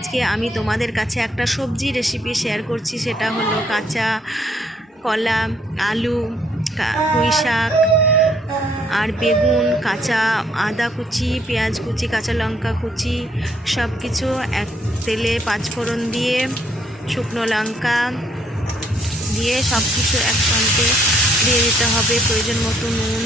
আজকে আমি তোমাদের কাছে একটা সবজি রেসিপি শেয়ার করছি, সেটা হলো কাঁচা কলা, আলু, পুঁই শাক আর বেগুন, কাঁচা আদা কুচি, পেঁয়াজ কুচি, কাঁচা লঙ্কা কুচি সব কিছু এক তেলে পাঁচফোড়ন দিয়ে, শুকনো লঙ্কা দিয়ে সব কিছু একসঙ্গে দিয়ে দিতে হবে। প্রয়োজন মতো নুন,